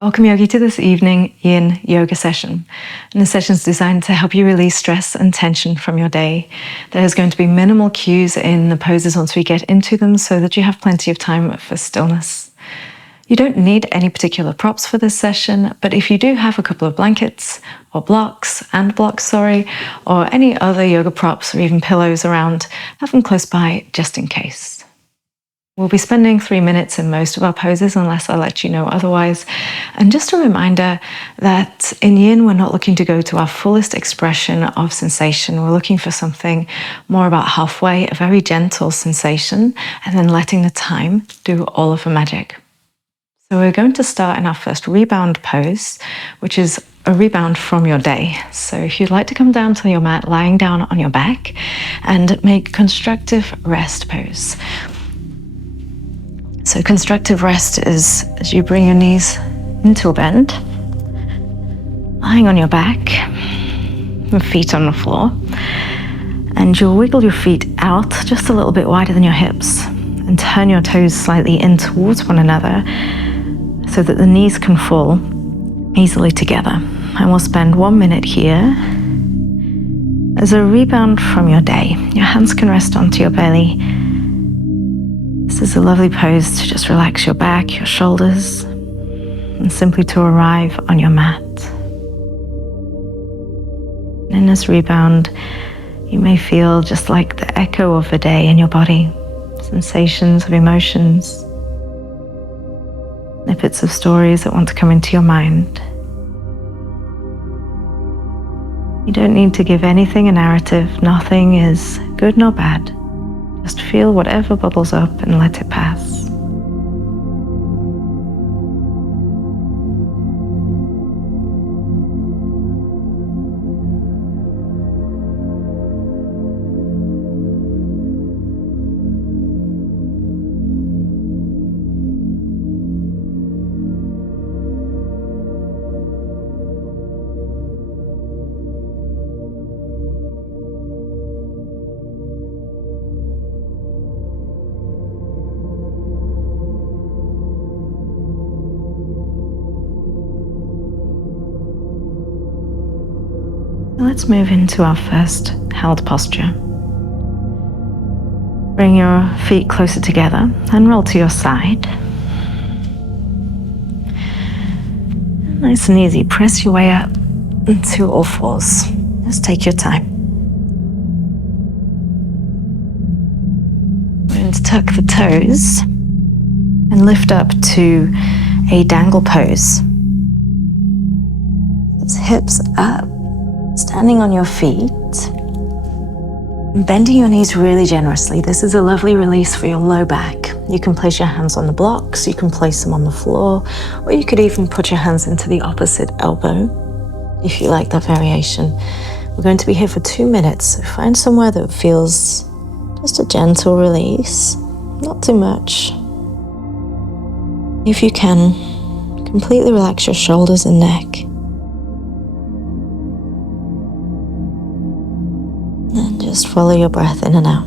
Welcome, Yogi, to this evening yin yoga session. And the session is designed to help you release stress and tension from your day. There's going to be minimal cues in the poses once we get into them so that you have plenty of time for stillness. You don't need any particular props for this session, but if you do have a couple of blankets or blocks, or any other yoga props or even pillows around, have them close by just in case. We'll be spending 3 minutes in most of our poses unless I let you know otherwise. And just a reminder that in yin, we're not looking to go to our fullest expression of sensation. We're looking for something more about halfway, a very gentle sensation, and then letting the time do all of the magic. So we're going to start in our first rebound pose, which is a rebound from your day. So if you'd like to come down to your mat, lying down on your back, and make constructive rest pose. So constructive rest is as you bring your knees into a bend, lying on your back, your feet on the floor, and you'll wiggle your feet out just a little bit wider than your hips and turn your toes slightly in towards one another so that the knees can fall easily together. And we'll spend 1 minute here as a rebound from your day. Your hands can rest onto your belly. This is a lovely pose to just relax your back, your shoulders, and simply to arrive on your mat. In this rebound, you may feel just like the echo of the day in your body, sensations of emotions, snippets of stories that want to come into your mind. You don't need to give anything a narrative. Nothing is good nor bad. Just feel whatever bubbles up and let it pass. Let's move into our first held posture. Bring your feet closer together and roll to your side. Nice and easy, press your way up into all fours. Just take your time. We're going to tuck the toes and lift up to a dangle pose. It's hips up. Standing on your feet, and bending your knees really generously. This is a lovely release for your low back. You can place your hands on the blocks, you can place them on the floor, or you could even put your hands into the opposite elbow, if you like that variation. We're going to be here for 2 minutes, so find somewhere that feels just a gentle release, not too much. If you can, completely relax your shoulders and neck. And just follow your breath in and out.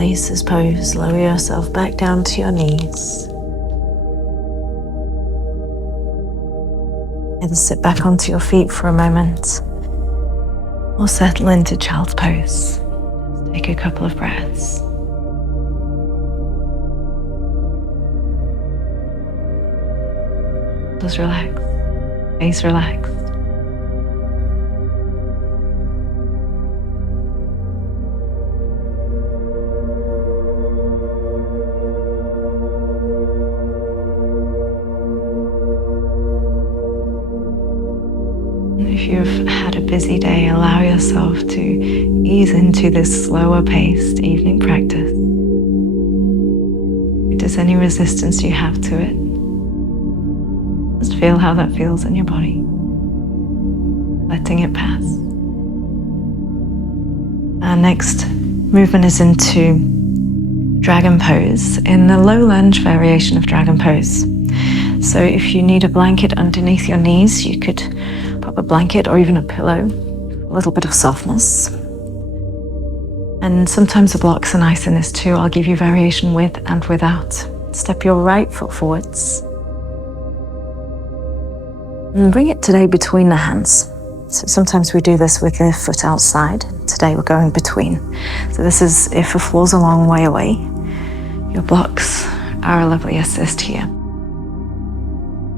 release this pose, lower yourself back down to your knees. Either sit back onto your feet for a moment or settle into child's pose. Just take a couple of breaths. Just relax, face relaxed. If you've had a busy day, allow yourself to ease into this slower paced evening practice. If there's any resistance you have to it, just feel how that feels in your body, letting it pass. Our next movement is into dragon pose, in the low lunge variation of dragon pose. So if you need a blanket underneath your knees, you could pop a blanket or even a pillow, a little bit of softness. And sometimes the blocks are nice in this too. I'll give you variation with and without. Step your right foot forwards. And bring it today between the hands. So sometimes we do this with the foot outside. Today we're going between. So this is if the floor's a long way away. Your blocks are a lovely assist here.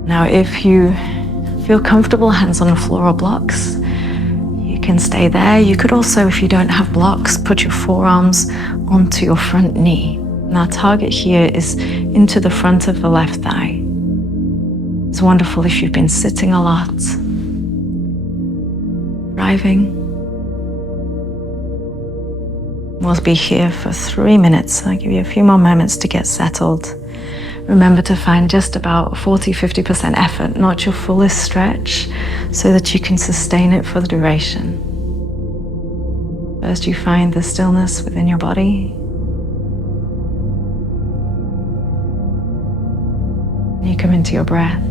Now if you feel comfortable, hands on the floor or blocks, you can stay there. You could also, if you don't have blocks, put your forearms onto your front knee. Now target here is into the front of the left thigh. It's wonderful if you've been sitting a lot, driving. We'll be here for 3 minutes. I'll give you a few more moments to get settled. Remember to find just about 40-50% effort, not your fullest stretch, so that you can sustain it for the duration. First, you find the stillness within your body. And you come into your breath.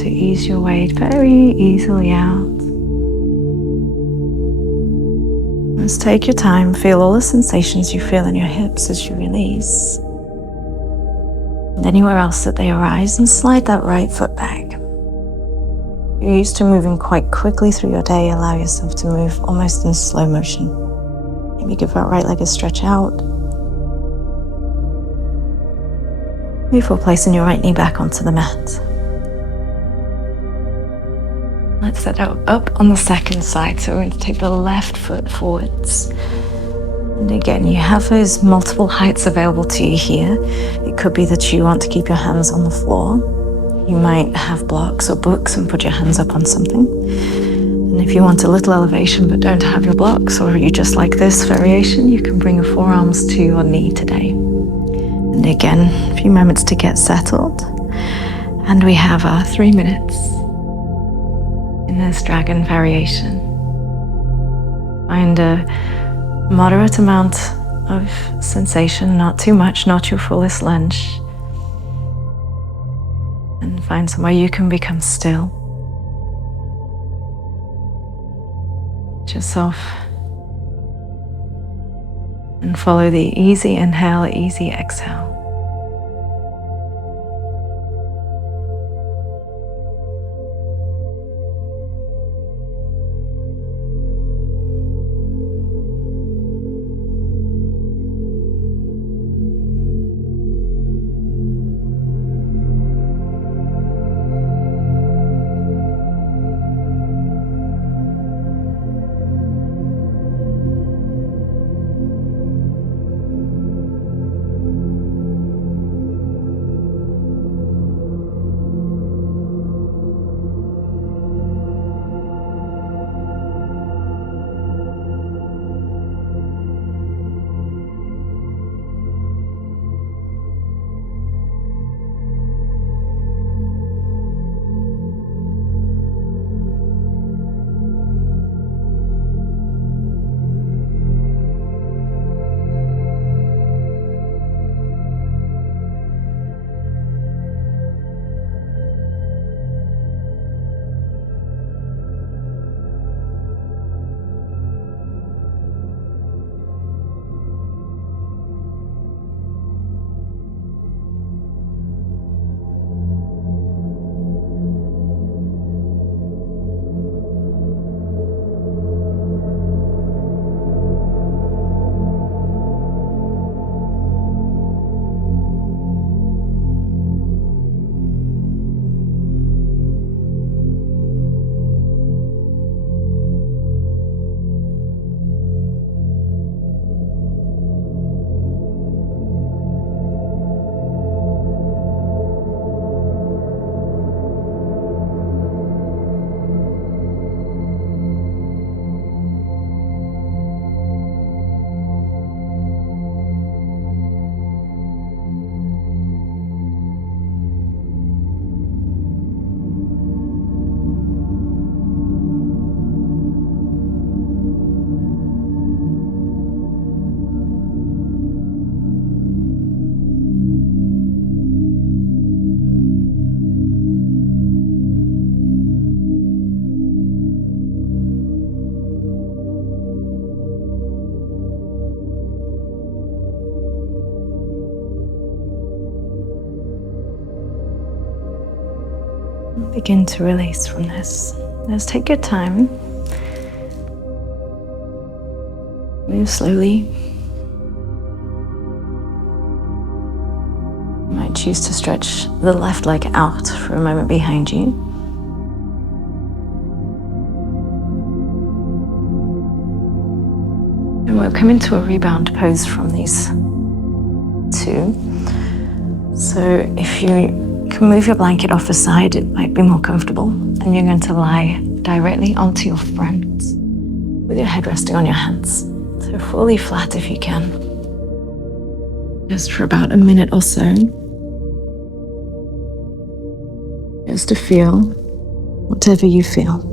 to ease your weight very easily out. Just take your time, feel all the sensations you feel in your hips as you release. And anywhere else that they arise, and slide that right foot back. If you're used to moving quite quickly through your day, allow yourself to move almost in slow motion. Maybe give that right leg a stretch out. Before placing your right knee back onto the mat. Let's set up on the second side. So we're going to take the left foot forwards. And again, you have those multiple heights available to you here. It could be that you want to keep your hands on the floor. You might have blocks or books and put your hands up on something. And if you want a little elevation but don't have your blocks, or you just like this variation, you can bring your forearms to your knee today. And again, a few moments to get settled. And we have our 3 minutes in this dragon variation. Find a moderate amount of sensation, not too much, not your fullest lunge. And find somewhere you can become still. Let yourself and follow the easy inhale, easy exhale. Begin to release from this. Just take your time. Move slowly. You might choose to stretch the left leg out for a moment behind you. And we'll come into a rebound pose from these two. So if you can move your blanket off the side, it might be more comfortable. And you're going to lie directly onto your front with your head resting on your hands. So fully flat if you can. Just for about a minute or so. Just to feel whatever you feel.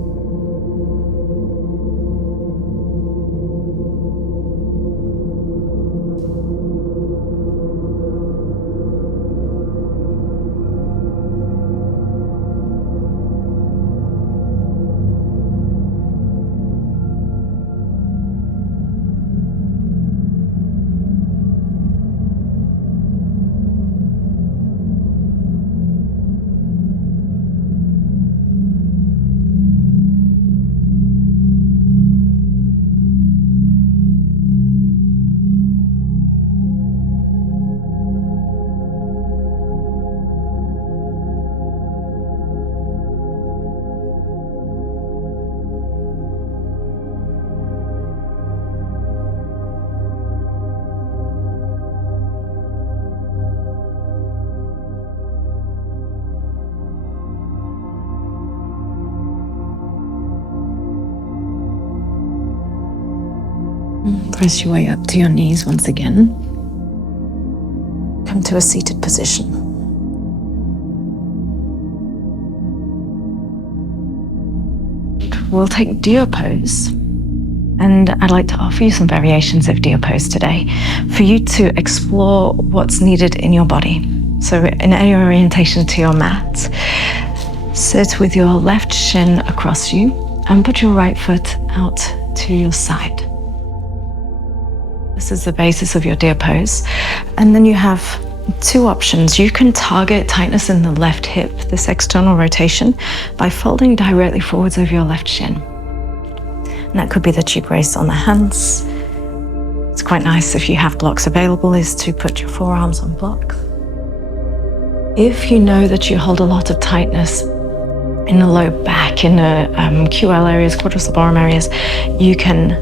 Press your way up to your knees once again. Come to a seated position. We'll take deer pose. And I'd like to offer you some variations of deer pose today for you to explore what's needed in your body. So in any orientation to your mat, sit with your left shin across you and put your right foot out to your side. This is the basis of your deer pose. And then you have two options. You can target tightness in the left hip, this external rotation, by folding directly forwards over your left shin. And that could be the cheek brace on the hands. It's quite nice if you have blocks available, is to put your forearms on blocks. If you know that you hold a lot of tightness in the low back, in the QL areas, quadriceps areas, you can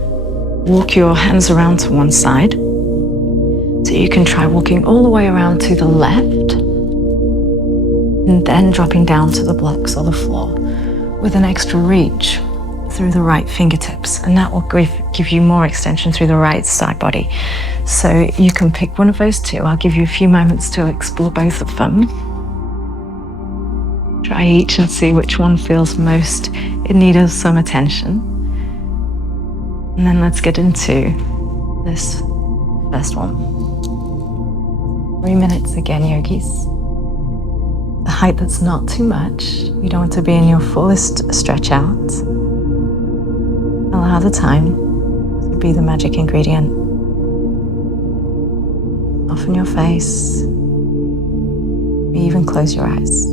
walk your hands around to one side. So you can try walking all the way around to the left and then dropping down to the blocks or the floor with an extra reach through the right fingertips, and that will give you more extension through the right side body. So you can pick one of those two. I'll give you a few moments to explore both of them. Try each and see which one feels most in need of some attention. And then let's get into this first one. 3 minutes again, yogis. A height that's not too much. You don't want to be in your fullest stretch out. Allow the time to be the magic ingredient. Soften your face. Even close your eyes.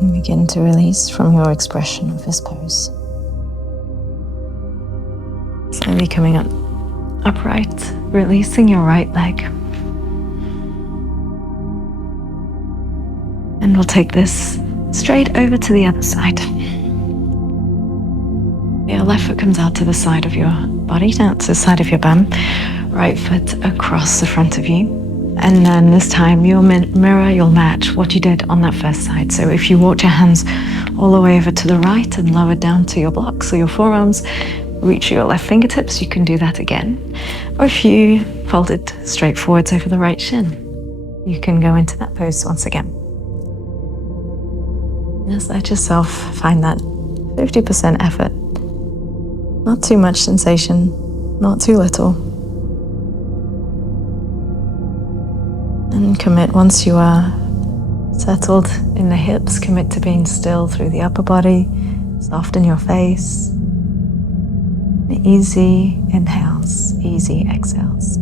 And begin to release from your expression of this pose. Slowly coming up upright, releasing your right leg. And we'll take this straight over to the other side. Your left foot comes out to the side of your body, down to the side of your bum. right foot across the front of you. And then this time you'll mirror, you'll match what you did on that first side. So if you walked your hands all the way over to the right and lowered down to your blocks or your forearms, reach your left fingertips, you can do that again. Or if you folded straight forwards over the right shin, you can go into that pose once again. Just let yourself find that 50% effort. Not too much sensation, not too little. And commit once you are settled in the hips, commit to being still through the upper body, soften your face. Easy inhales, easy exhales.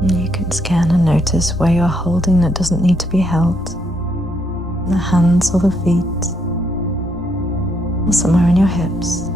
You can scan and notice where you're holding that doesn't need to be held. The hands or the feet, or somewhere in your hips.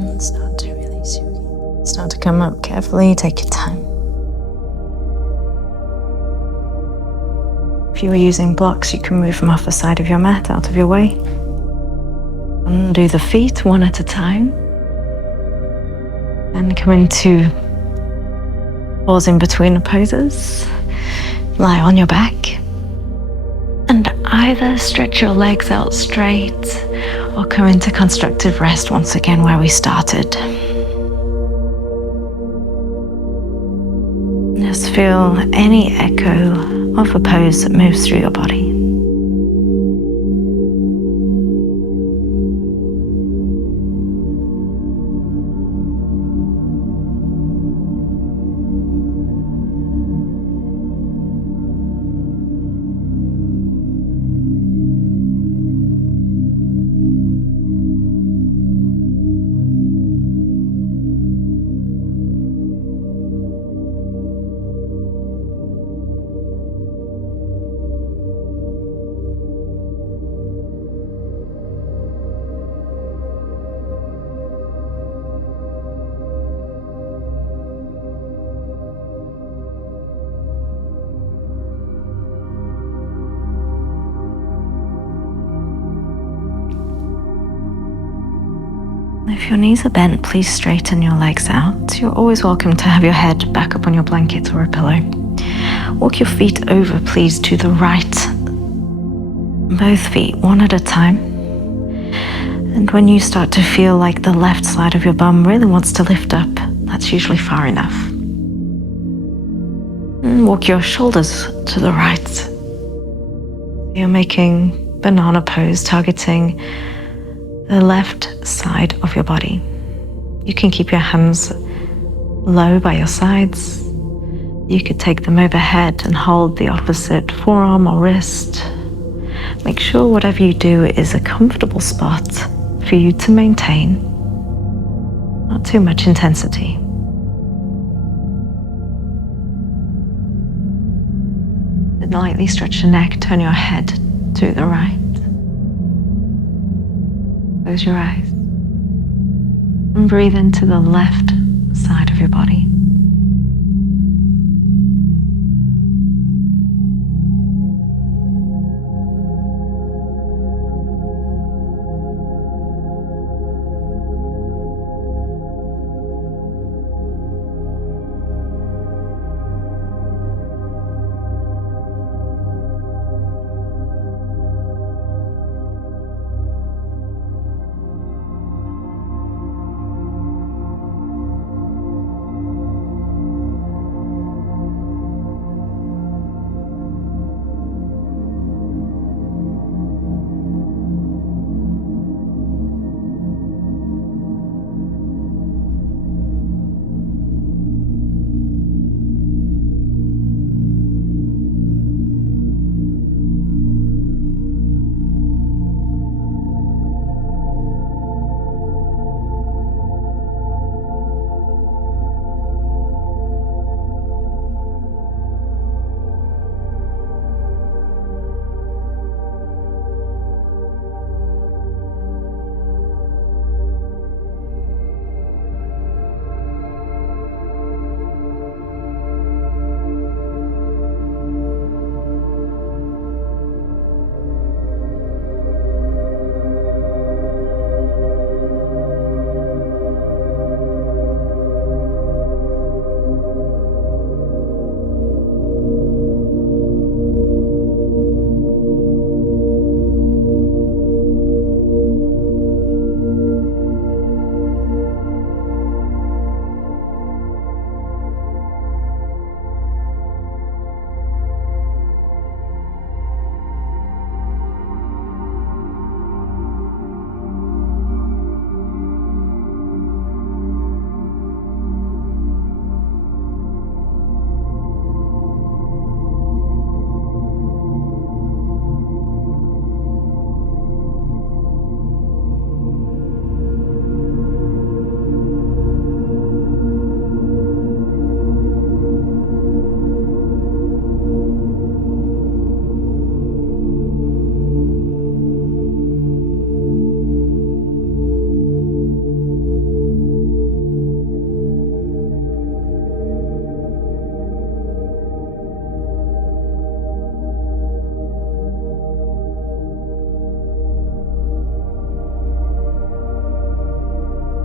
And start to release your feet. Start to come up carefully, take your time. If you were using blocks, you can move them off the side of your mat, out of your way. Undo the feet one at a time. And come into pause in between the poses. Lie on your back. And either stretch your legs out straight or come into constructive rest once again where we started. Just feel any echo of a pose that moves through your body. If your knees are bent, please straighten your legs out. You're always welcome to have your head back up on your blanket or a pillow. Walk your feet over, please, to the right. Both feet, one at a time. And when you start to feel like the left side of your bum really wants to lift up, that's usually far enough. And walk your shoulders to the right. You're making banana pose, targeting the left side of your body. You can keep your hands low by your sides. You could take them overhead and hold the opposite forearm or wrist. Make sure whatever you do is a comfortable spot for you to maintain. Not too much intensity. Then lightly stretch your neck, turn your head to the right. Close your eyes and breathe into the left side of your body.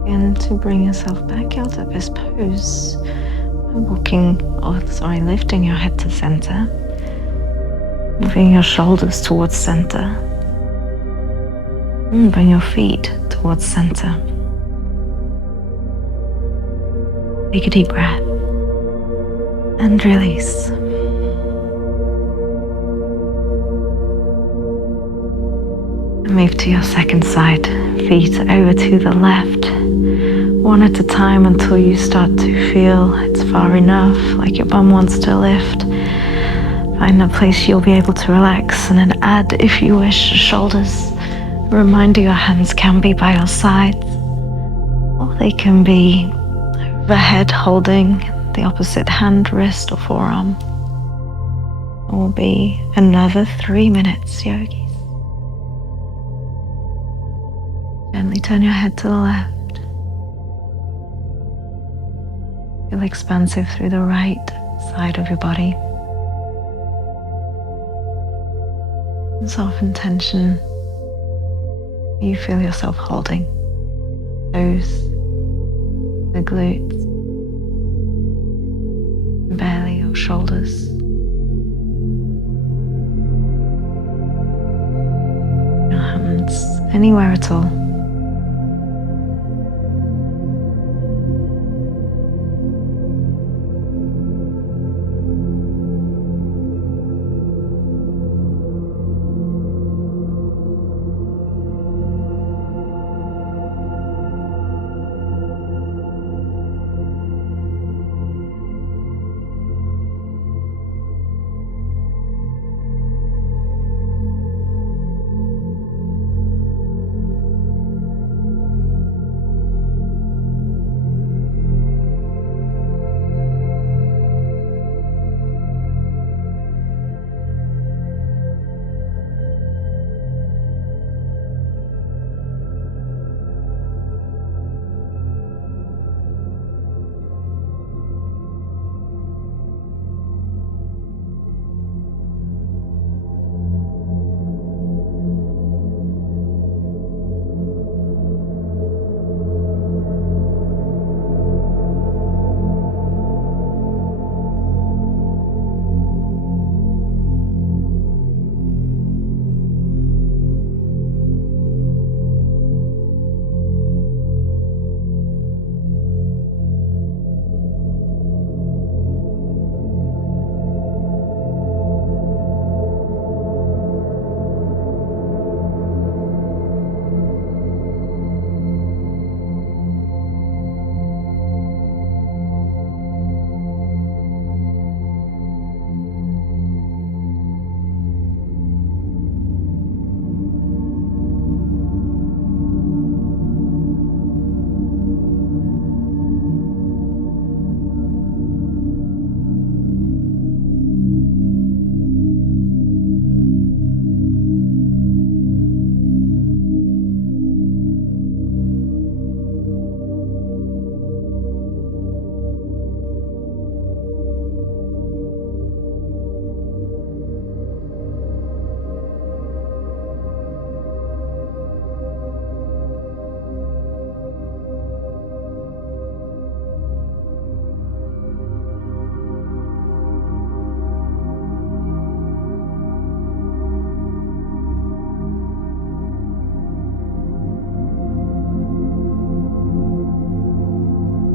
And to bring yourself back out of this pose, lifting your head to center, moving your shoulders towards center, and bring your feet towards center. Take a deep breath and release. And move to your second side, feet over to the left, one at a time until you start to feel it's far enough, like your bum wants to lift. Find a place you'll be able to relax, and then add, if you wish, shoulders. A reminder your hands can be by your sides, or they can be overhead holding the opposite hand, wrist, or forearm. It will be another 3 minutes, yogis. Gently turn your head to the left. Feel expansive through the right side of your body. And soften tension you feel yourself holding. toes, the glutes, belly or shoulders. Your hands, anywhere at all.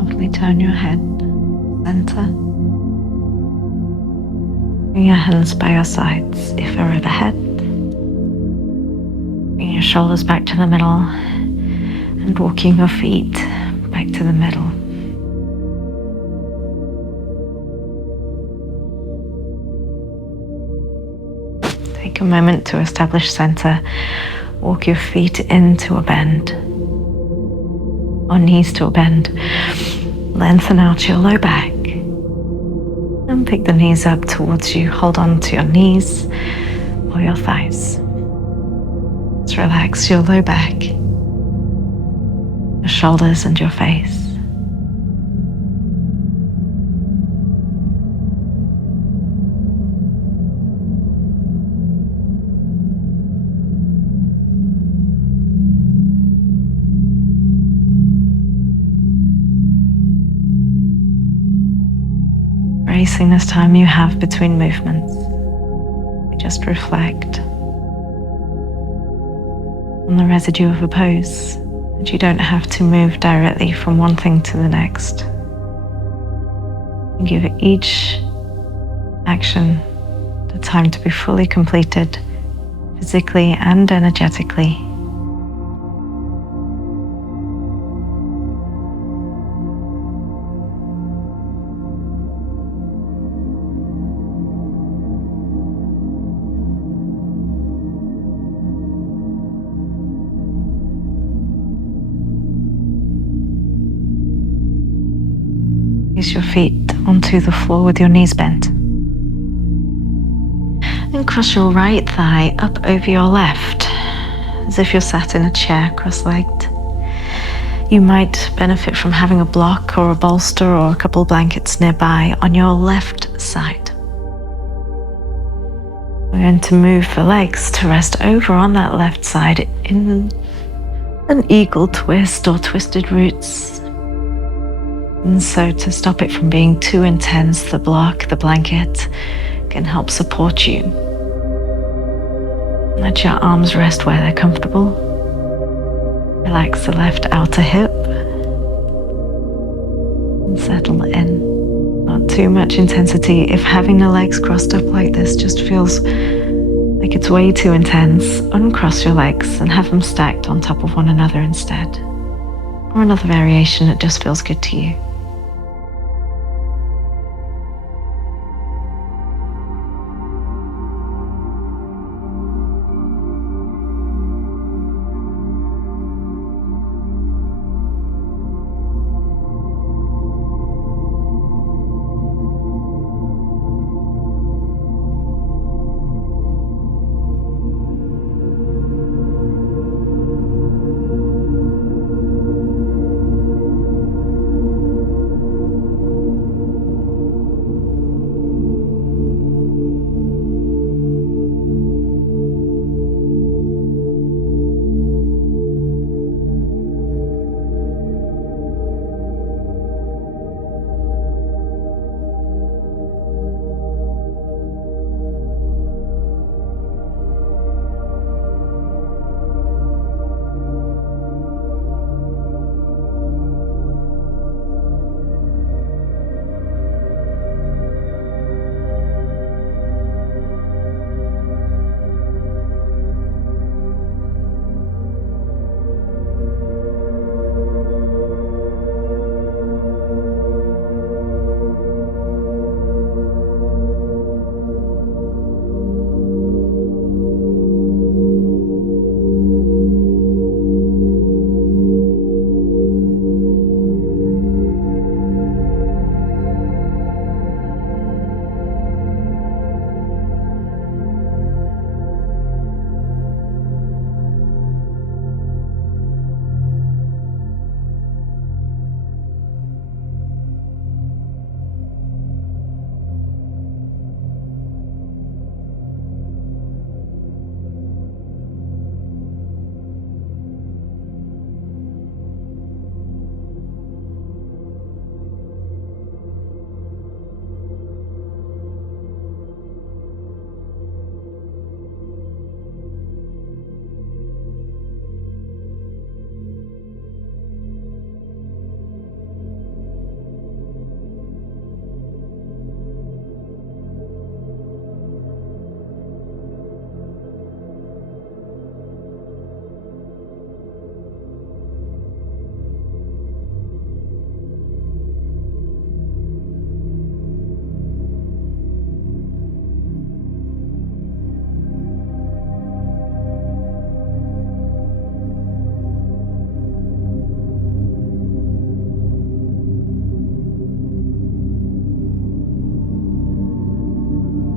Softly turn your head center. Bring your hands by your sides if you're overhead. Bring your shoulders back to the middle and walking your feet back to the middle. Take a moment to establish center. Walk your feet into a bend, or knees to a bend. Lengthen out your low back and pick the knees up towards you. Hold on to your knees or your thighs. Let's relax your low back, your shoulders and your face. Embracing this time you have between movements. Just reflect on the residue of a pose, that you don't have to move directly from one thing to the next. Give each action the time to be fully completed, physically and energetically. Place your feet onto the floor with your knees bent. And cross your right thigh up over your left, as if you're sat in a chair cross-legged. You might benefit from having a block or a bolster or a couple of blankets nearby on your left side. We're going to move the legs to rest over on that left side in an eagle twist or twisted roots. And so to stop it from being too intense, the block, the blanket, can help support you. Let your arms rest where they're comfortable. Relax the left outer hip and settle in. Not too much intensity. If having the legs crossed up like this just feels like it's way too intense, uncross your legs and have them stacked on top of one another instead. Or another variation that just feels good to you.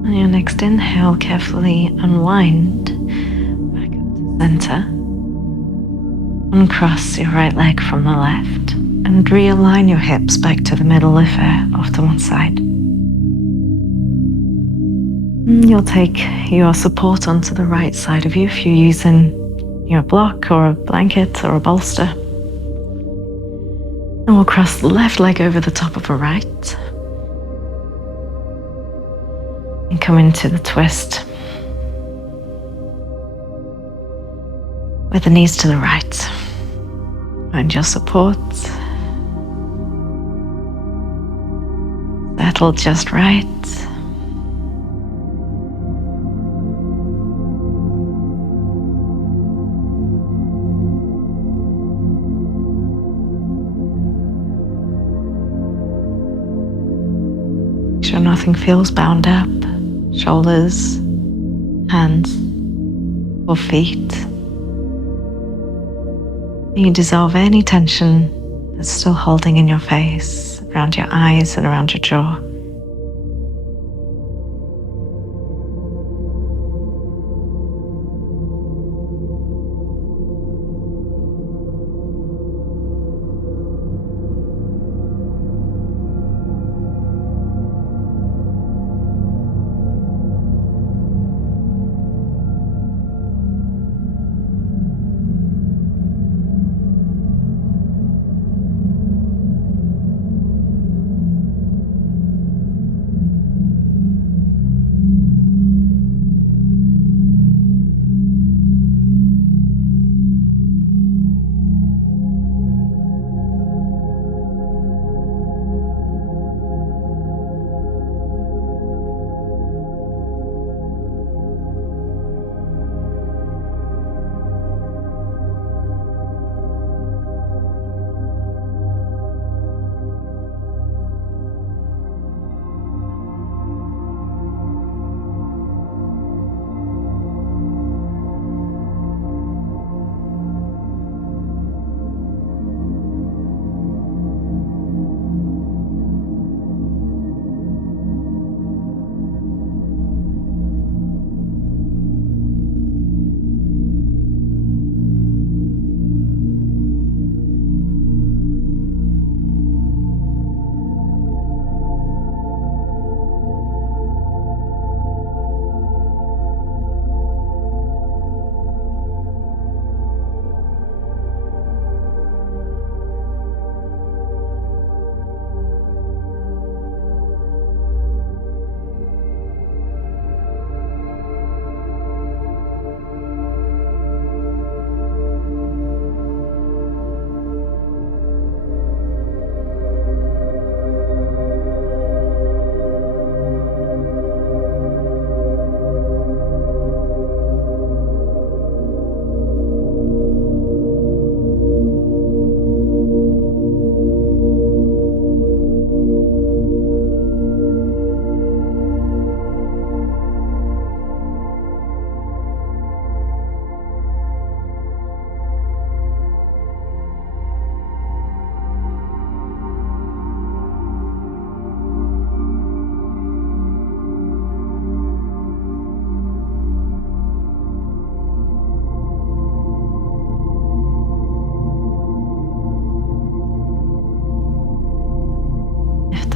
On your next inhale, carefully unwind back up to center. Uncross your right leg from the left and realign your hips back to the middle if they're off to one side. You'll take your support onto the right side of you if you're using your block or a blanket or a bolster. And we'll cross the left leg over the top of the right. And come into the twist with the knees to the right. Find your support. Settle just right. Make sure nothing feels bound up. Shoulders, hands, or feet. You dissolve any tension that's still holding in your face, around your eyes and around your jaw.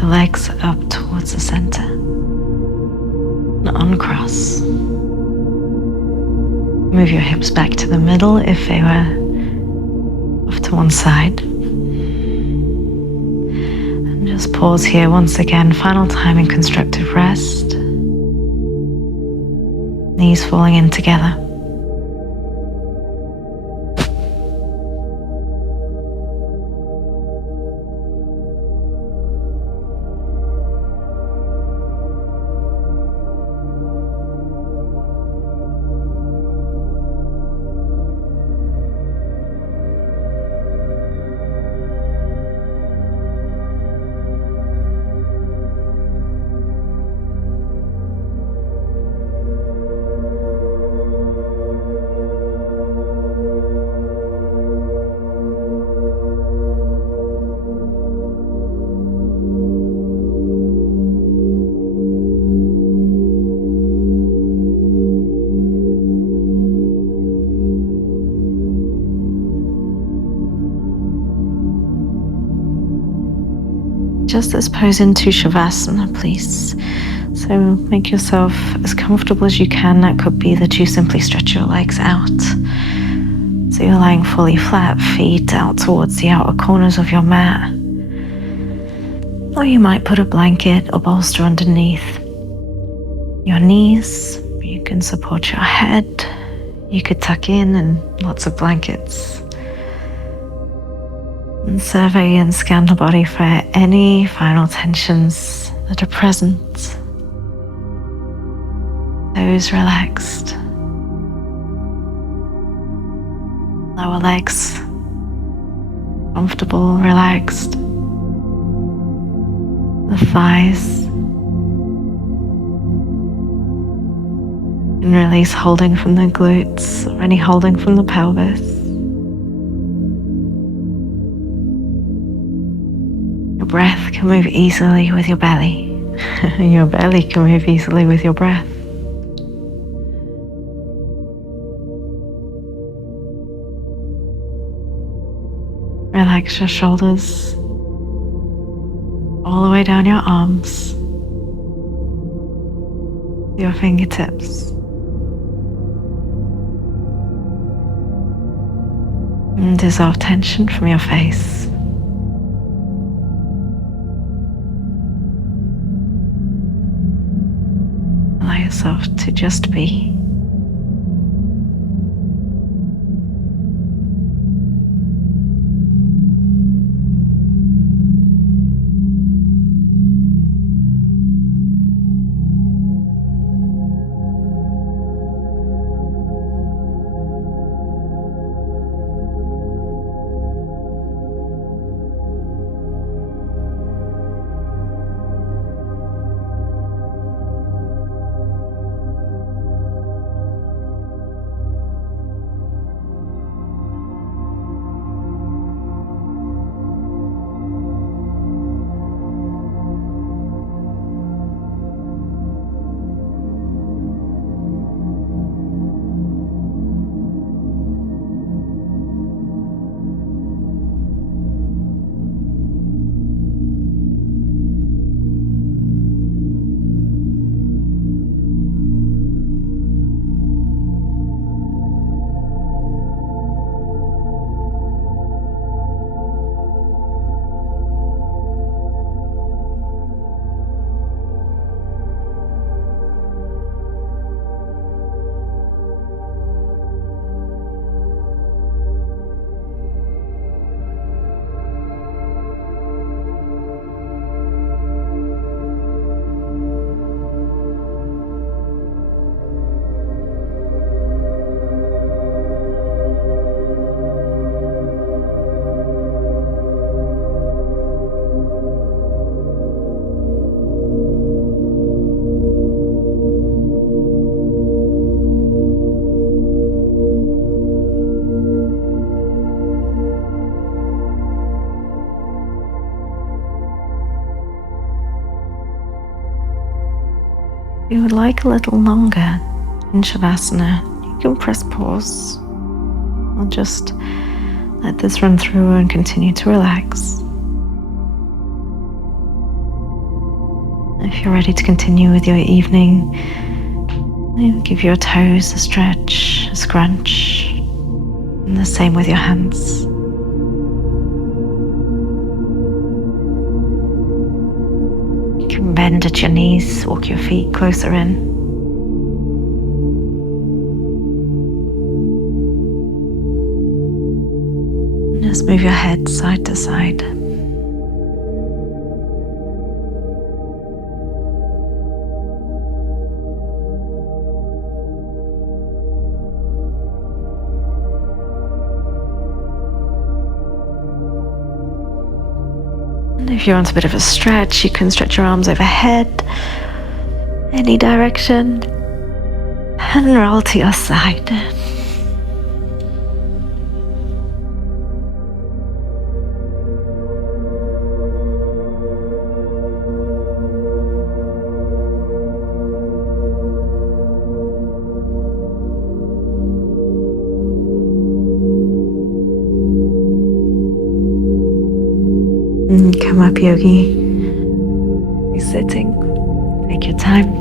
your legs up towards the center and uncross. Move your hips back to the middle if they were off to one side. And just pause here once again, final time in constructive rest. Knees falling in together. Just this pose into Shavasana, please. So make yourself as comfortable as you can. That could be that you simply stretch your legs out. So you're lying fully flat, feet out towards the outer corners of your mat. Or you might put a blanket or bolster underneath your knees. You can support your head. You could tuck in and lots of blankets. And survey and scan the body for any final tensions that are present. Those relaxed. Lower legs comfortable, relaxed. The thighs. And release holding from the glutes or any holding from the pelvis. Your breath can move easily with your belly. Your belly can move easily with your breath. Relax your shoulders all the way down your arms to your fingertips. And dissolve tension from your face. Allow yourself to just be. If you would like a little longer in Shavasana, you can press pause or just let this run through and continue to relax. If you're ready to continue with your evening, give your toes a stretch, a scrunch, and the same with your hands. You can bend at your knees, walk your feet closer in. Just move your head side to side. And if you want a bit of a stretch, you can stretch your arms overhead, any direction, and roll to your side. Come up, yogi. Be sitting. Take your time.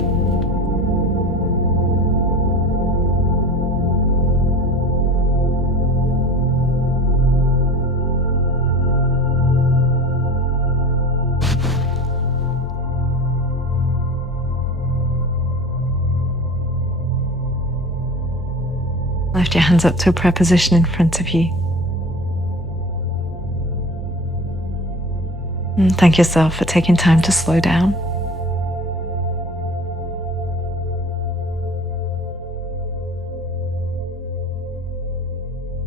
Lift your hands up to a prayer position in front of you. And thank yourself for taking time to slow down.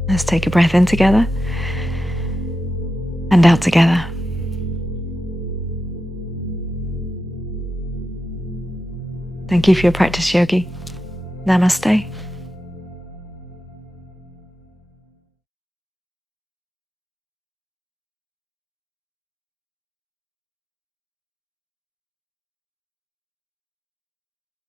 Let's take a breath in together and out together. Thank you for your practice, yogi. Namaste.